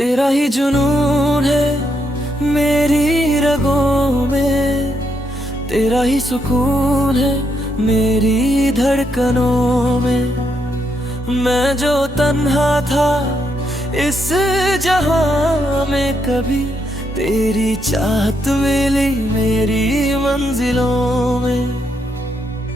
तेरा ही जुनून है मेरी रगों में, तेरा ही सुकून है मेरी धड़कनों में। मैं जो तन्हा था इस जहां में, कभी तेरी चाहत मिली मेरी मंजिलों में।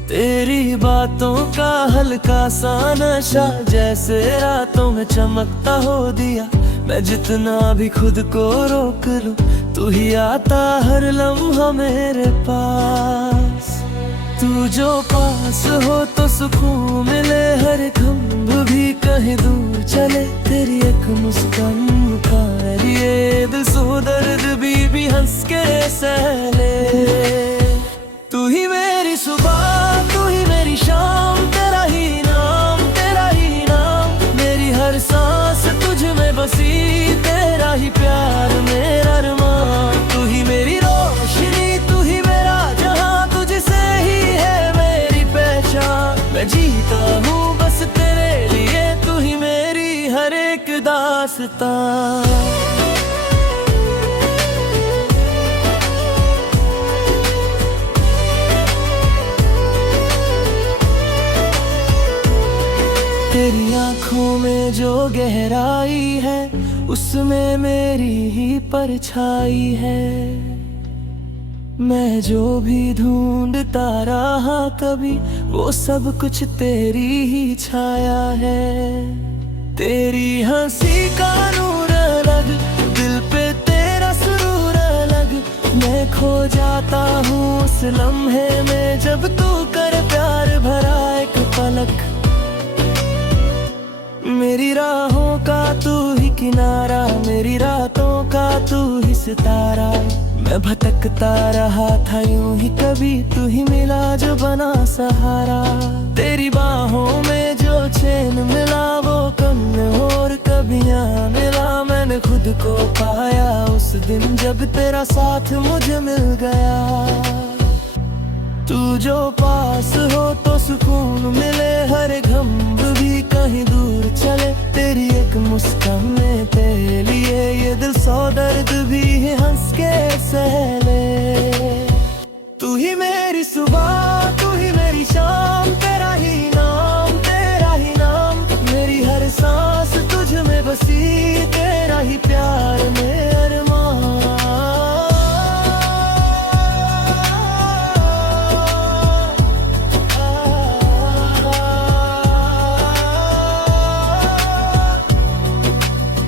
तेरी बातों का हल्का सा नशा जैसे रातों में चमकता हो दिया। मैं जितना भी खुद को रोक लूं, तू ही आता हर लम्हा मेरे पास। तू जो पास हो तो सुकून मिले, हर गम भी कहीं दूर चले। तेरी एक मुस्कान मुकारिए दिल सो दर्द भी हंस के सहले। तू ही मेरी सुबह, तू ही मेरी शाम, तेरा ही नाम, तेरा ही नाम। मेरी हर सांस तुझ में बसी, तेरा ही प्यार मेरा अरमान। तू ही मेरी रोशनी, तू ही मेरा जहां, तुझसे ही है मेरी पहचान। मैं जीता हूँ बस तेरे लिए, तू ही मेरी हर एक दास्तां। तेरी आँखों में जो गहराई है, उसमें मेरी ही परछाई है। मैं जो भी ढूंढता रहा कभी, वो सब कुछ तेरी ही छाया है। तेरी हंसी का नूर अलग, दिल पे तेरा सुरूर अलग। मैं खो जाता हूँ उस लम्हे में, जब तू कर प्यार भरा एक पलक। मेरी राहों का तू ही किनारा, मेरी रातों का तू ही सितारा। मैं भटकता रहा था यूं ही, कभी तू ही मिला जो बना सहारा। तेरी बाहों में जो चैन मिला, वो कम और कभियां मिला। मैंने खुद को पाया उस दिन जब तेरा साथ मुझे मिल गया। तू जो पास हो तो सुकून मिले, हर गम भी कहीं दूर चले। तेरी एक मुस्कान में तेरे लिए ये दिल सौ दर्द भी हंस के सहले। तू ही मेरी सुबह, तू ही मेरी शाम, तेरा ही नाम, तेरा ही नाम। मेरी हर सांस तुझ में बसी, तेरा ही प्यार में अरमान।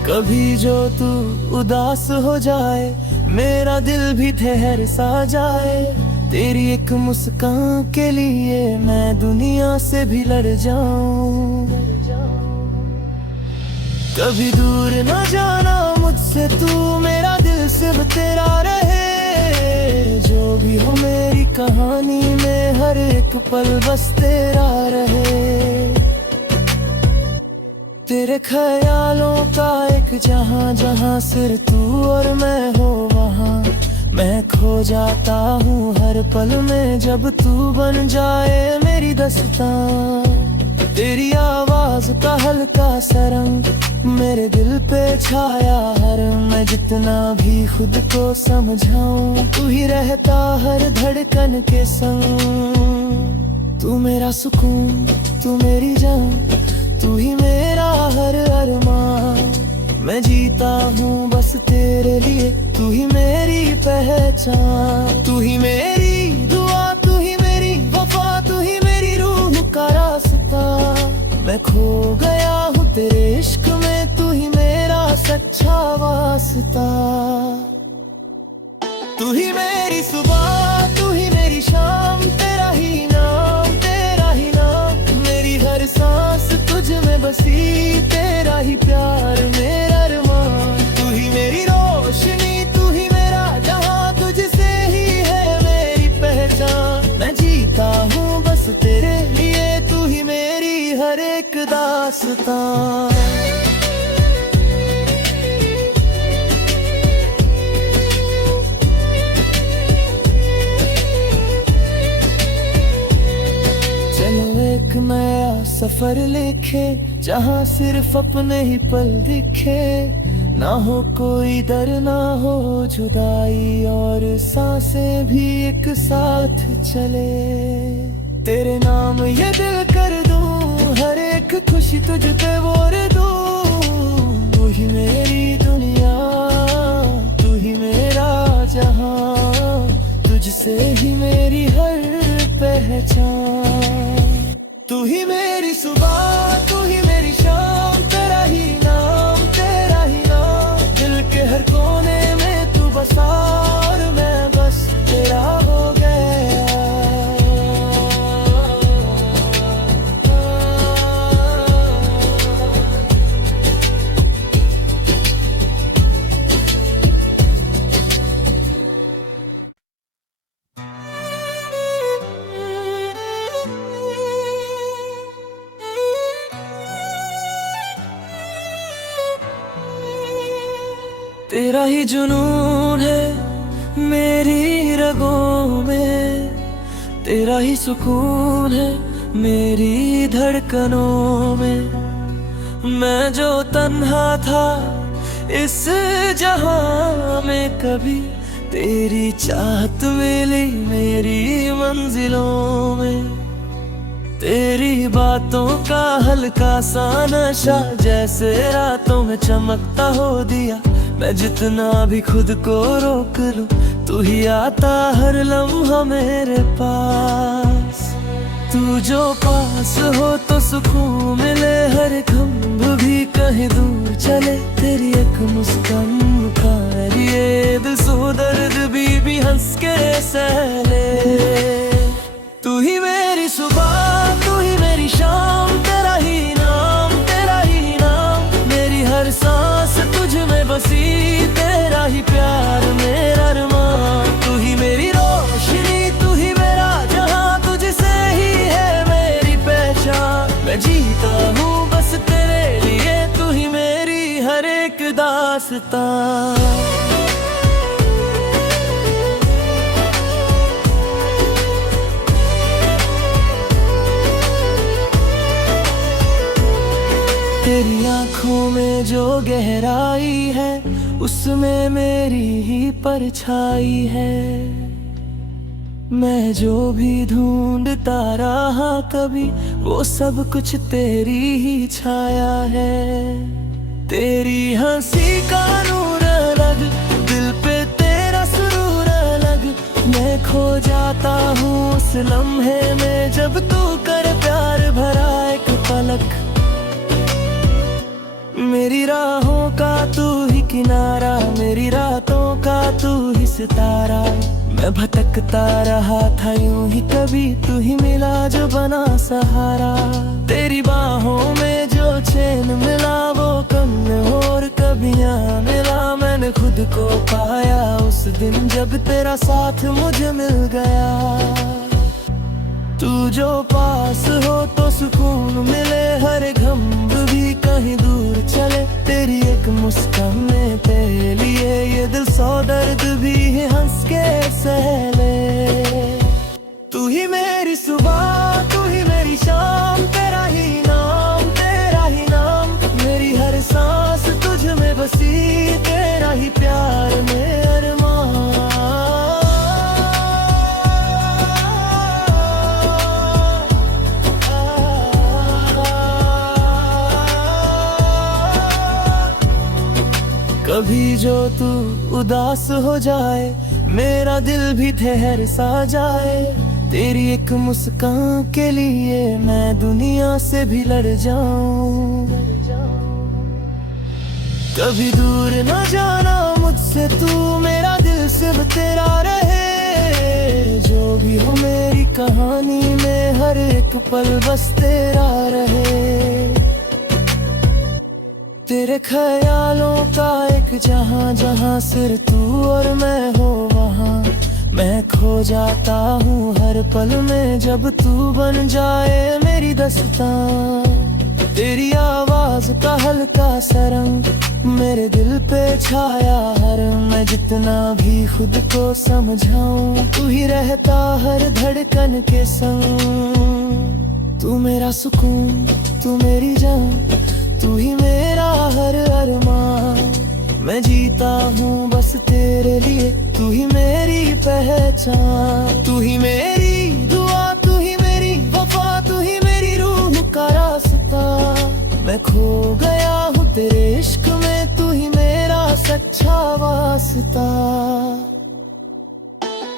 कभी जो तू उदास हो जाए, मेरा दिल भी ठहर सा जाए। तेरी एक मुस्कान के लिए मैं दुनिया से भी लड़ जाऊं। कभी दूर न जाना मुझसे तू, मेरा दिल सिर्फ तेरा रहे। जो भी हो मेरी कहानी में, हर एक पल बस तेरा रहे। तेरे ख्यालों का एक जहां, जहां सिर्फ तू और मैं हो वहां। मैं खो जाता हूँ हर पल में, जब तू बन जाए मेरी दास्तां। तेरी आवाज का हल्का सा रंग मेरे दिल पे छाया हर। मैं जितना भी खुद को समझाऊं, तू ही रहता हर धड़कन के संग। तू मेरा सुकून, तू मेरी जान, तू ही मेरा हर अरमान। मैं जीता हूँ बस तेरे लिए, तू ही मेरी पहचान। तू ही मेरी दुआ, तू ही मेरी वफा, तू ही मेरी रूह का रास्ता। मैं खो गया हूँ तेरे इश्क में, तू ही मेरा सच्चा वास्ता। तू ही मेरी सुबह, तू ही मेरी शाम, तेरा ही नाम, तेरा ही नाम। मेरी हर सांस तुझ में बसी, तेरा ही प्यार मेरा अरमान। तू ही मेरी रोशनी, तू ही मेरा जहां, तुझसे ही है मेरी पहचान। मैं जीता हूँ बस तेरे लिए, तू ही मेरी हर एक दास्तां। नया सफर लिखे, जहाँ सिर्फ अपने ही पल दिखे। ना हो कोई डर, ना हो जुदाई, और सांसें भी एक साथ चले। तेरे नाम ये दिल कर दूं, हर एक खुशी तुझ पे बोल दूं। तू ही मेरी दुनिया, तू ही मेरा जहां, तुझसे ही मेरी हर पहचान। तू ही मेरी सुबह, तू ही मेरी शाम, तेरा ही नाम, तेरा ही नाम। दिल के हर कोने में तू बसा, और मैं बस तेरा हो गया। तेरा ही जुनून है मेरी रगों में, तेरा ही सुकून है मेरी धड़कनों में। मैं जो तन्हा था इस जहां में, कभी तेरी चाहत मिली मेरी मंजिलों में। तेरी बातों का हल्का सा नशा, जैसे रातों में चमकता हो दिया। मैं जितना भी खुद को रोक लूं, तू ही आता हर लम्हा मेरे पास। तू जो पास हो तो सुकून मिले, हर गम भी कहीं दूर चले। तेरी एक मुस्कान का ये दिल सो दर्द भी हंस के सहले। तू ही मेरी सुबह, तू ही मेरी शाम, तेरा ही नाम, तेरा ही नाम। मेरी हर सांस तुझ में बसी, तेरा ही प्यार मेरा अरमान। तू ही मेरी रोशनी, तू ही मेरा जहां, तुझसे ही है मेरी पहचान। मैं जीता हूँ बस तेरे लिए, तू ही मेरी हर एक दास्तां। तेरी आँखों में जो गहराई है, उसमें मेरी ही परछाई है। मैं जो भी ढूंढता रहा कभी, वो सब कुछ तेरी ही छाया है। तेरी हंसी का नूर अलग, दिल पे तेरा सुरूर अलग। मैं खो जाता हूँ उस लम्हे में, जब तू कर प्यार भरा एक पलक। मेरी राहों का तू ही किनारा, मेरी रातों का तू ही सितारा। मैं भटकता रहा था यूं ही, कभी तू ही मिला जो बना सहारा। तेरी बाहों में जो चैन मिला, वो कम में और कभियां मिला। मैंने खुद को पाया उस दिन, जब तेरा साथ मुझे मिल गया। तू जो पास हो तो सुकून मिले, हर गम भी कहीं दूर चले। तेरी एक मुस्कान में तेरे लिए ये दिल सौ दर्द भी हंस के सहले। तू ही मेरी सुबह, तू ही मेरी शाम, तेरा ही नाम, तेरा ही नाम। मेरी हर सांस तुझ में बसी, तेरा ही प्यार में अरमान। कभी जो तू उदास हो जाए, मेरा दिल भी ठहर सा जाए। तेरी एक मुस्कान के लिए मैं दुनिया से भी लड़ जाऊं। कभी दूर न जाना मुझसे तू, मेरा दिल सिर्फ तेरा रहे। जो भी हो मेरी कहानी में, हर एक पल बस तेरा रहे। तेरे ख्यालों का एक जहां, जहां सिर्फ तू और मैं हो वहां। मैं खो जाता हूँ हर पल में, जब तू बन जाए मेरी दास्तां। तेरी आवाज का हल्का सा रंग मेरे दिल पे छाया हर। मैं जितना भी खुद को समझाऊं, तू ही रहता हर धड़कन के संग। तू मेरा सुकून, तू मेरी जान, तू ही मेरा हर अरमान। मैं जीता हूँ बस तेरे लिए, तू ही मेरी पहचान, तू ही मेरी दुआ, तू ही मेरी वफा, तू ही मेरी रूह का रास्ता। मैं खो गया हूँ तेरे इश्क में, तू ही मेरा सच्चा वास्ता।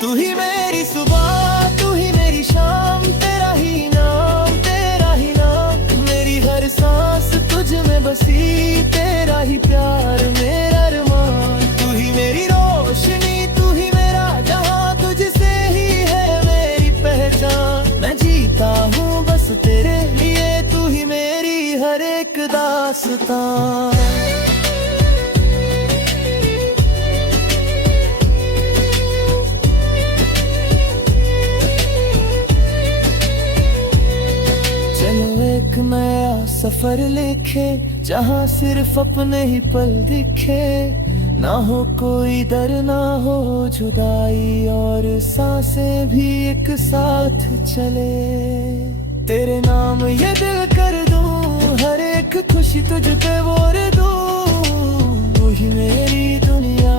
तू ही मेरी सुबह, तू ही मेरी शाम, तेरा ही नाम, तेरा ही नाम। मेरी हर सांस तुझ में बसी, तेरा ही प्यार मेरा अरमान। तू ही मेरी रोशनी, तू ही मेरा जहां, तुझसे ही है मेरी पहचान। मैं जीता हूँ बस तेरे लिए, तू ही मेरी हर एक दास्तां। नया सफर लिखे, जहाँ सिर्फ अपने ही पल दिखे। ना हो कोई दर, ना हो जुदाई, और सांसें भी एक साथ चले। तेरे नाम ये दिल कर दूं, हर एक खुशी तुझ पे बोल दूं। तू ही मेरी दुनिया,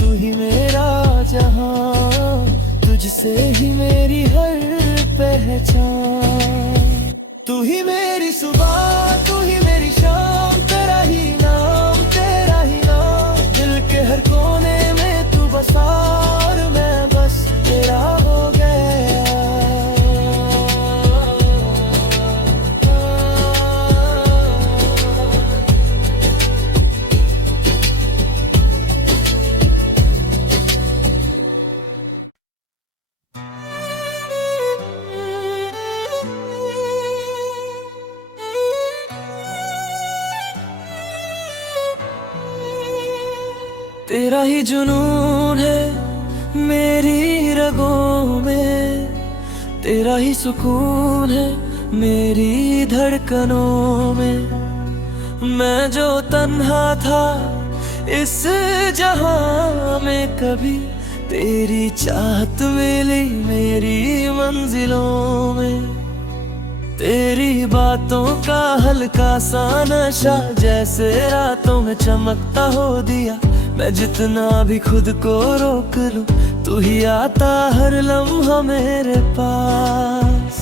तू ही मेरा जहां, तुझसे ही मेरी हर पहचान। तू ही मेरी सुबह, तू ही मेरी शाम, तेरा ही नाम, तेरा ही नाम। दिल के हर कोने में तू बसा, और मैं बस तेरा हो गया। तेरा ही जुनून है मेरी रगों में, तेरा ही सुकून है मेरी धड़कनों में। मैं जो तन्हा था इस जहां में, कभी तेरी चाहत मिली मेरी मंजिलों में। तेरी बातों का हल्का सा नशा, जैसे रातों में चमकता हो दिया। मैं जितना भी खुद को रोक लूं, तू ही आता हर लम्हा मेरे पास।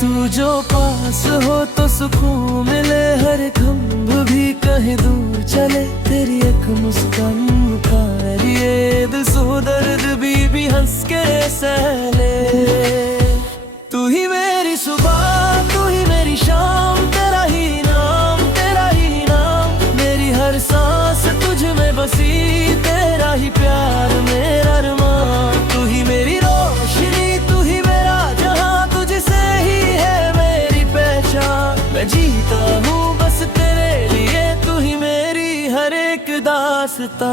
तू जो पास हो तो सुकून मिले, हर गम भी कहीं दूर चले। तेरी एक मुस्कान का ये दिल सो दर्द भी हंस के सहले। तू ही मेरी सुबह, तू ही मेरी शाम, तेरा ही नाम, तेरा ही नाम। मेरी हर सांस तुझ में बसी, तेरा ही प्यार मेरा अरमान। तू ही मेरी रोशनी, तू ही मेरा जहां, तुझसे ही है मेरी पहचान। मैं जीता हूँ बस तेरे लिए, तू ही मेरी हर एक दास्तां।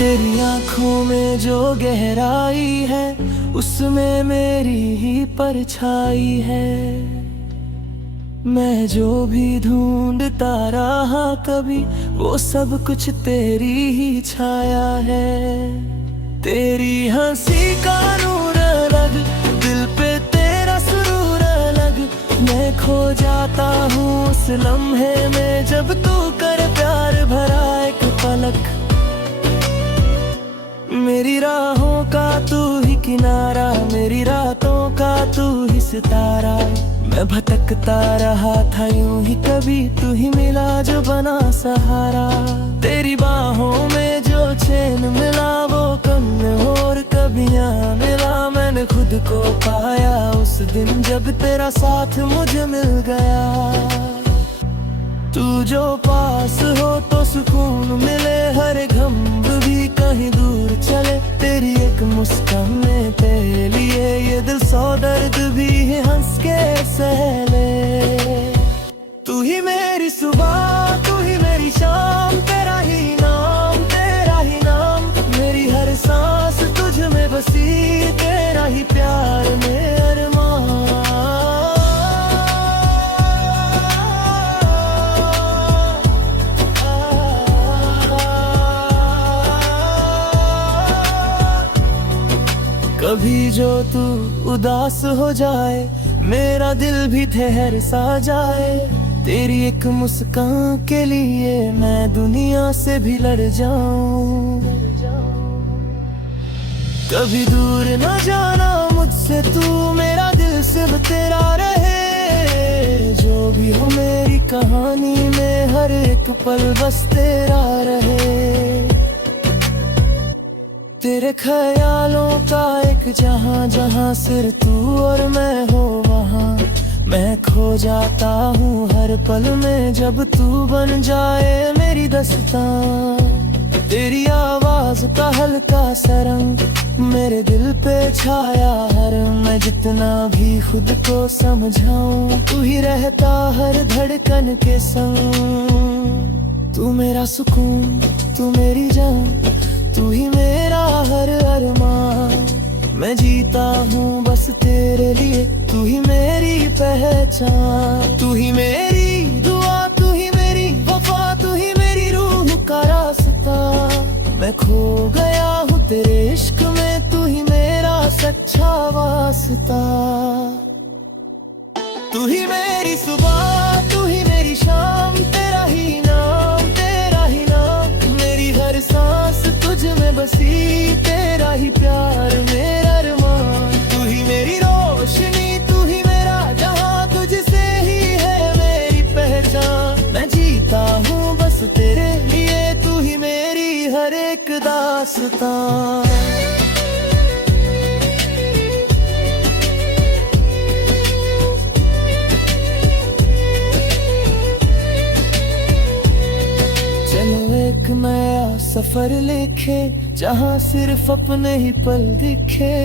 तेरी आँखों में जो गहराई है, उसमें मेरी ही परछाई है। मैं जो भी ढूंढता रहा कभी, वो सब कुछ तेरी ही छाया है। तेरी हंसी का नूर अलग, दिल पे तेरा सुरूर अलग। मैं खो जाता हूँ उस लम्हे में, जब तू कर प्यार भरा एक पलक। मेरी राहों का तू ही किनारा, मेरी रातों का तू ही सितारा। मैं भटकता रहा था यूं ही, कभी तू ही मिला जो बना सहारा। तेरी बाहों में जो चैन मिला, वो कम में और कभियां मिला। मैंने खुद को पाया उस दिन, जब तेरा साथ मुझे मिल गया। तू जो पास हो तो सुकून मिले, हर गम भी कहीं दूर चले। तेरी एक मुस्कान में तेरे लिए ये दिल सौ दर्द भी हंस के सहले। तू ही मेरी सुबह, तू ही मेरी शाम, तेरा ही नाम, तेरा ही नाम। मेरी हर सांस तुझ में बसी, तेरा ही प्यार मेरा अरमान। कभी जो तू उदास हो जाए, मेरा दिल भी ठहर सा जाए। तेरी एक मुस्कान के लिए मैं दुनिया से भी लड़ जाऊं। कभी दूर न जाना मुझसे तू, मेरा दिल सिर्फ तेरा रहे। जो भी हो मेरी कहानी में हर एक पल बस तेरा रहे। तेरे ख्यालों का एक जहां, जहां सिर्फ तू और मैं हो वहां। मैं खो जाता हूँ हर पल में जब तू बन जाए मेरी दास्तां। तेरी आवाज का हल्का सा रंग मेरे दिल पे छाया हर, मैं जितना भी खुद को समझाऊं तू ही रहता हर धड़कन के संग। तू मेरा सुकून, तू मेरी जान, तू ही मेरा हर अरमान। मैं जीता हूँ बस तेरे लिए, तू ही मेरी पहचान। तू ही मेरी दुआ, तू ही मेरी वफा, तू ही मेरी रूह का रास्ता। मैं खो गया हूँ तेरे इश्क में, तू ही मेरा सच्चा वास्ता। तू ही मेरी सुबह, तू ही मेरी शाम, तेरा ही नाम, तेरा ही नाम। मेरी हर सांस तुझ में बसी, तेरा ही प्यार मेरा अरमान। तू ही मेरी रोशनी, तू ही मेरा जहां, तुझसे ही है मेरी पहचान। मैं जीता हूँ बस तेरे लिए, तू ही मेरी हर एक दास्तां। नया सफर लिखे जहाँ सिर्फ अपने ही पल दिखे।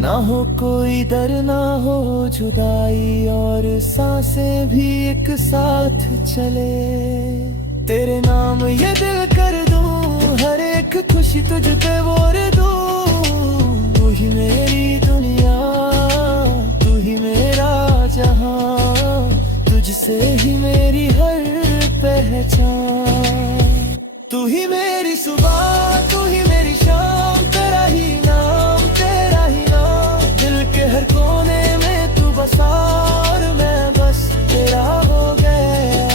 ना हो कोई डर, ना हो जुदाई, और सांसें भी एक साथ चले। तेरे नाम ये दिल कर दूं, हर एक खुशी तुझ पे बोर दूं। तू ही मेरी दुनिया, तू ही मेरा जहां, तुझसे ही मेरी हर पहचान। तू ही मेरी सुबह, तू ही मेरी शाम, तेरा ही नाम, तेरा ही नाम। दिल के हर कोने में तू बसा, और मैं बस तेरा हो गया।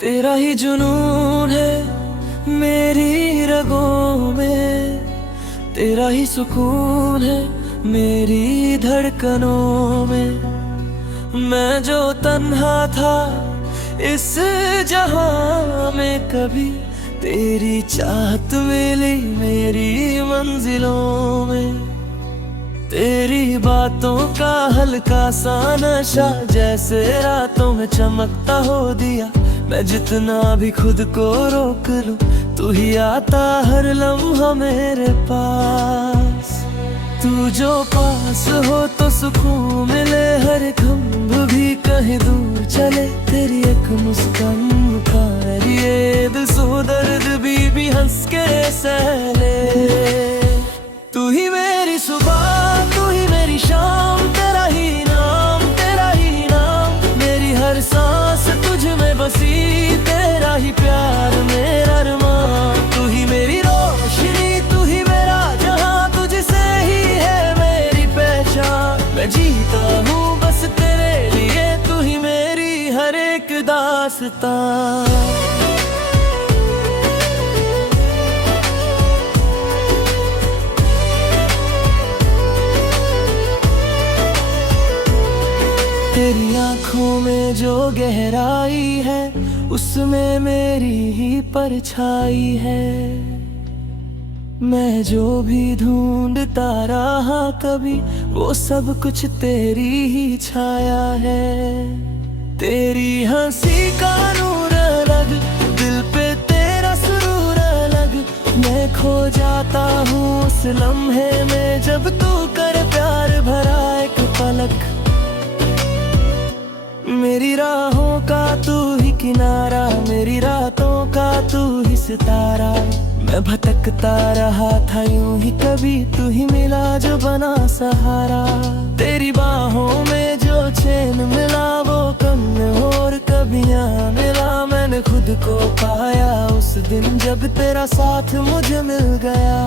तेरा ही जुनून है मेरी रगों में, तेरा ही सुकून है मेरी धड़कनों में। मैं जो तन्हा था इस जहां में, कभी तेरी चाहत मिली मेरी मंजिलों में। तेरी बातों का हल्का सा नशा जैसे रातों में चमकता हो दिया। मैं जितना भी खुद को रोक लूं, तू ही आता हर लम्हा मेरे पास। तू जो पास हो तो सुकून मिले, हर गम भी कहीं दूर चले। तेरी एक मुस्कान का ये दिल सो दर्द भी हंस के सहले। तू ही मेरी सुबह, तू ही मेरी शाम, तेरा ही नाम, तेरा ही नाम। मेरी हर सांस तुझ में बसी, तेरा ही प्यार मेरा अरमान। तू ही मेरी रोशनी, तू ही मेरा जहां, तुझसे ही है मेरी पहचान। मैं जीता हूँ बस तेरे लिए, तू ही मेरी हर एक दास्तां। तेरी आँखों में जो गहराई है, उसमें मेरी ही परछाई है। मैं जो भी ढूंढता रहा कभी, वो सब कुछ तेरी ही छाया है। तेरी हंसी का नूर अलग, दिल पे तेरा सुरूर अलग। मैं खो जाता हूँ उस लम्हे में जब तू कर प्यार भरा एक पलक। मेरी राहों का तू किनारा, मेरी रातों का तू ही सितारा। मैं भटकता रहा था यूं ही, कभी तू ही मिला जो बना सहारा। तेरी बाहों में जो चैन मिला वो कम में और कभियां मिला। मैंने खुद को पाया उस दिन जब तेरा साथ मुझे मिल गया।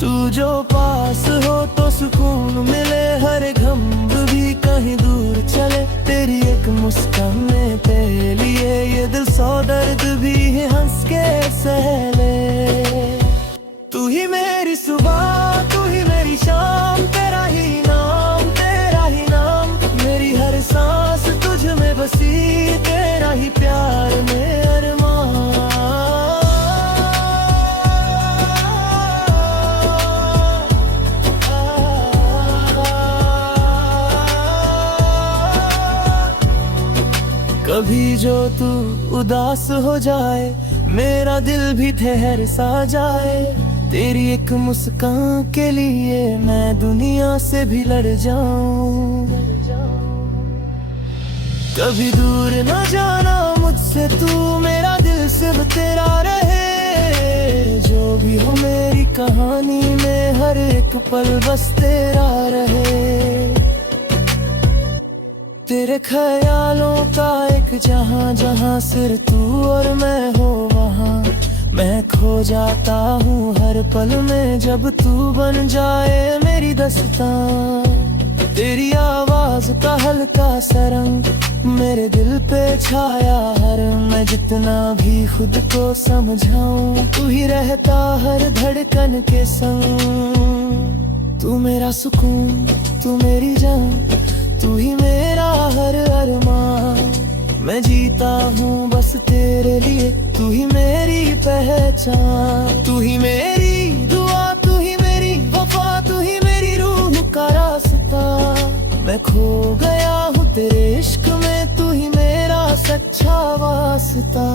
तू जो पास हो तो सुकून मिले, हर गम भी कहीं दूर चले। तेरी एक मुस्कान में तेरे लिए ये दिल सौ दर्द भी हंस के सह ले। तू ही मेरी सुबह, तू ही मेरी शाम, तेरा ही नाम, तेरा ही नाम। मेरी हर सांस तुझ में बसी, तेरा ही प्यार में अरमान। कभी जो तू उदास हो जाए, मेरा दिल भी ठहर सा जाए। तेरी एक मुस्कान के लिए मैं दुनिया से भी लड़ जाऊं। कभी दूर न जाना मुझसे तू, मेरा दिल सिर्फ तेरा रहे। जो भी हो मेरी कहानी में हर एक पल बस तेरा रहे। तेरे ख्यालों का एक जहां, जहां सिर्फ तू और मैं हो वहां। मैं खो जाता हूँ हर पल में जब तू बन जाए मेरी दास्तां। तेरी आवाज का हल्का सा रंग मेरे दिल पे छाया हर। मैं जितना भी खुद को समझाऊं, तू ही रहता हर धड़कन के संग। तू मेरा सुकून, तू मेरी जान, तू ही मेरा हर अरमान। मैं जीता हूँ बस तेरे लिए, तू ही मेरी पहचान। तू ही मेरी दुआ, तू ही मेरी वफा, तू ही मेरी रूह का रास्ता। मैं खो गया हूँ तेरे इश्क में, तू ही मेरा सच्चा वास्ता।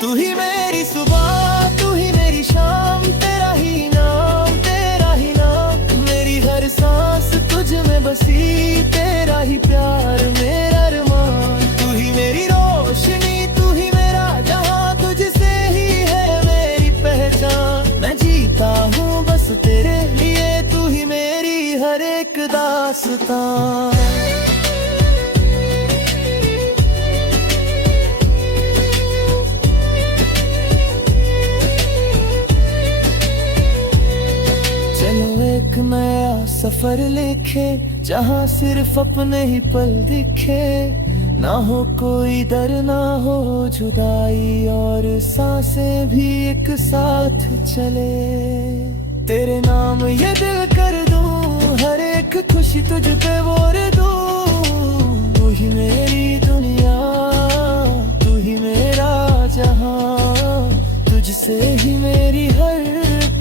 तू ही मेरी सुबह, तू ही मेरी शाम, तेरा ही नाम, तेरा ही नाम। मेरी हर सांस तुझ में बसी, तेरा ही प्यार मेरा अरमान। तू ही मेरी रोशनी, तू ही मेरा जहां, तुझसे ही है मेरी पहचान। मैं जीता हूँ बस तेरे लिए, तू ही मेरी हर एक दास्तां। नया सफर लिखे, जहाँ सिर्फ अपने ही पल दिखे। ना हो कोई डर, ना हो जुदाई, और सांसें भी एक साथ चले। तेरे नाम ये दिल कर दूं, हर एक खुशी तुझ पे बोल दूं। तू ही मेरी दुनिया, तू ही मेरा जहां, तुझसे ही मेरी हर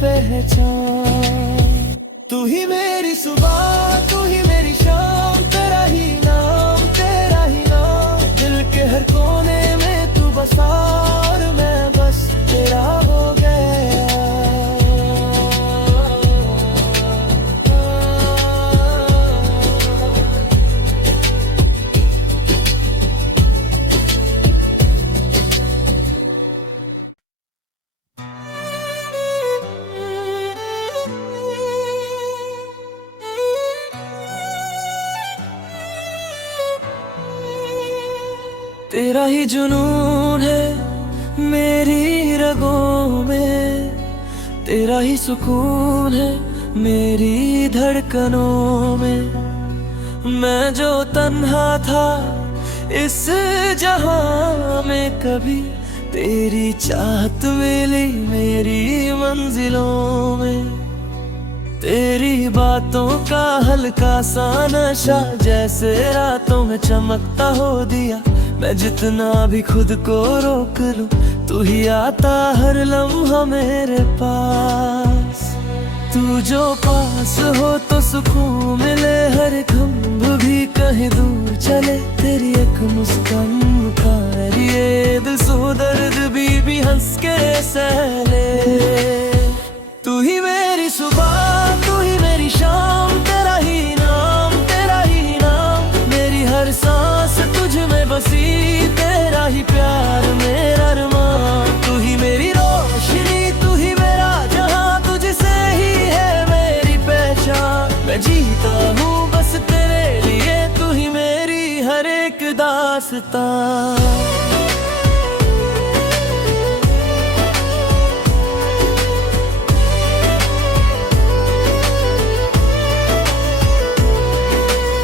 पहचान। तू ही मेरी सुबह, तू ही मेरी शाम, तेरा ही नाम, तेरा ही नाम। दिल के हर कोने में तू बसा, और मैं बस तेरा हो गया। तेरा ही जुनून है मेरी रगों में, तेरा ही सुकून है मेरी धड़कनों में। मैं जो तन्हा था इस जहां में, कभी तेरी चाहत मिली मेरी मंजिलों में। तेरी बातों का हल्का सा नशा जैसे रातों में चमकता हो दिया। मैं जितना भी खुद को रोक लूं, तू ही आता हर लम्हा मेरे पास। तू जो पास हो तो सुकून मिले, हर गम भी कहीं दूर चले। तेरी एक मुस्कान का ये दिल सो दर्द भी हंस के सह ले। तू ही मेरी सुबह, तू ही मेरी शाम, तेरा ही नाम, तेरा ही नाम। मेरी हर सांस तेरा ही प्यार मेरा अरमान। तू ही मेरी रोशनी, तू ही मेरा जहां, तुझसे ही है मेरी पहचान। मैं जीता हूँ बस तेरे लिए, तू ही मेरी हर एक दास्तां।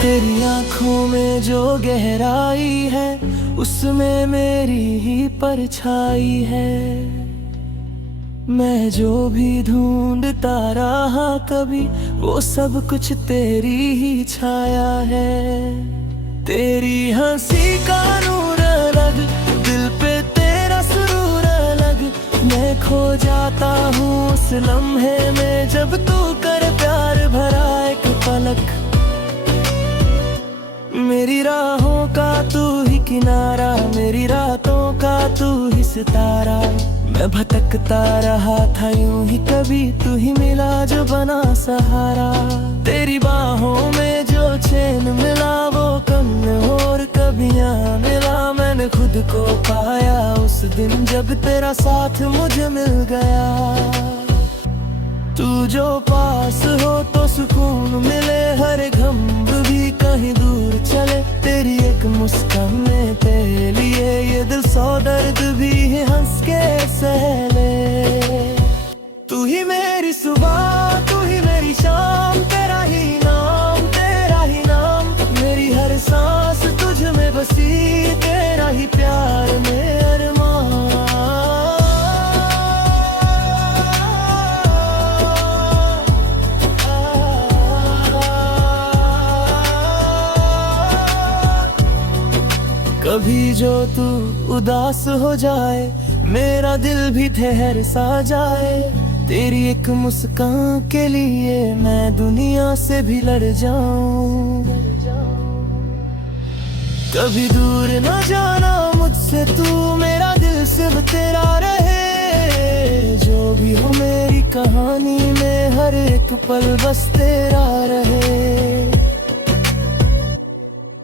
तेरी आँखों में जो गहराई है, उसमें मेरी ही परछाई है। मैं जो भी ढूंढता रहा कभी, वो सब कुछ तेरी ही छाया है। तेरी हंसी का नूर अलग, दिल पे तेरा सुरूर अलग। मैं खो जाता हूँ उस लम्हे में, जब तू कर प्यार भरा एक पलक। मेरी राहों का तू ही किनारा, मेरी रातों का तू ही सितारा। मैं भटकता रहा था यूं ही, कभी तू ही मिला जो बना सहारा। तेरी बाहों में जो चैन मिला, वो कम और कभियां मिला। मैंने खुद को पाया उस दिन, जब तेरा साथ मुझे मिल गया। तू जो पास हो तो सुकून मिले, हर गम भी कहीं दूर चले। तेरी एक मुस्कान में तेरे लिए ये दिल सौ दर्द भी हंस के सह ले। तू ही मेरी सुबह, तू ही मेरी शाम, तेरा ही नाम, तेरा ही नाम। मेरी हर सांस तुझ में बसी, तेरा ही प्यार में अरमान। कभी जो तू उदास हो जाए, मेरा दिल भी ठहर सा जाए। तेरी एक मुस्कान के लिए मैं दुनिया से भी लड़ जाऊं। कभी दूर न जाना मुझसे तू, मेरा दिल सिर्फ तेरा रहे। जो भी हो मेरी कहानी में, हर एक पल बस तेरा रहे।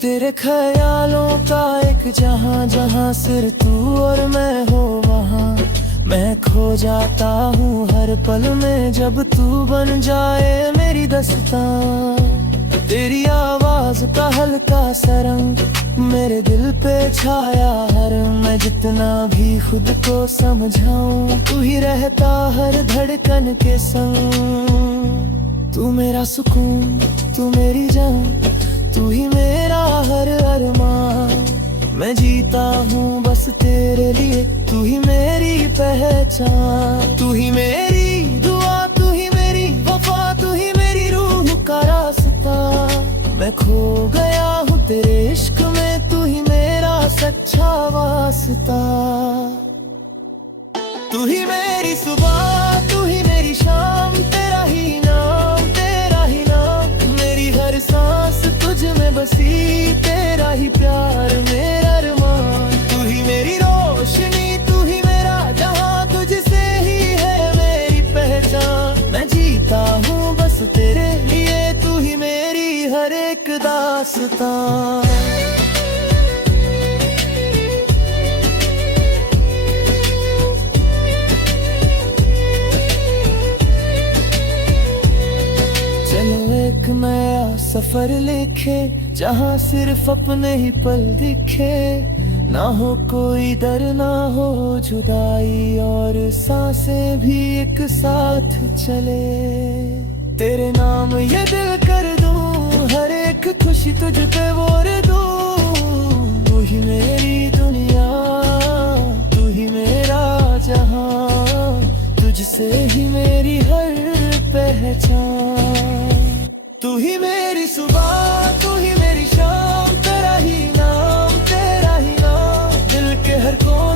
तेरे ख्यालों का एक जहां, जहां सिर्फ तू और मैं हो वहां। मैं खो जाता हूँ हर पल में, जब तू बन जाए मेरी दास्तां। तेरी आवाज का हल्का सा रंग मेरे दिल पे छाया हर। मैं जितना भी खुद को समझाऊं, तू ही रहता हर धड़कन के संग। तू मेरा सुकून, तू मेरी जान, तू ही मेरा हर अरमान। मैं जीता हूँ बस तेरे लिए, तू ही मेरी पहचान। तू ही मेरी दुआ, तू ही मेरी वफा, तू ही मेरी रूह का रास्ता। मैं खो गया हूँ तेरे इश्क में, तू ही मेरा सच्चा वास्ता। तू ही मेरी सुबह, तू ही मेरी शाम, तेरा ही नाम, तेरा ही नाम। मेरी हर सांस तुझ में बसी, तेरा ही प्यार मेरा अरमान। तू ही मेरी रोशनी, तू ही मेरा जहां, तुझसे ही है मेरी पहचान। मैं जीता हूँ बस तेरे लिए, तू ही मेरी हर एक दास्तां। नया सफर लिखे, जहाँ सिर्फ अपने ही पल दिखे। ना हो कोई डर, ना हो जुदाई, और सांसें भी एक साथ चले। तेरे नाम ये दिल कर दूं, हर एक खुशी तुझ पे बोर दूं। तू ही मेरी दुनिया, तू ही मेरा जहां, तुझसे ही मेरी हर पहचान। तू ही मेरी सुबह, तू ही मेरी शाम, तेरा ही नाम, तेरा ही नाम। दिल के हर कोने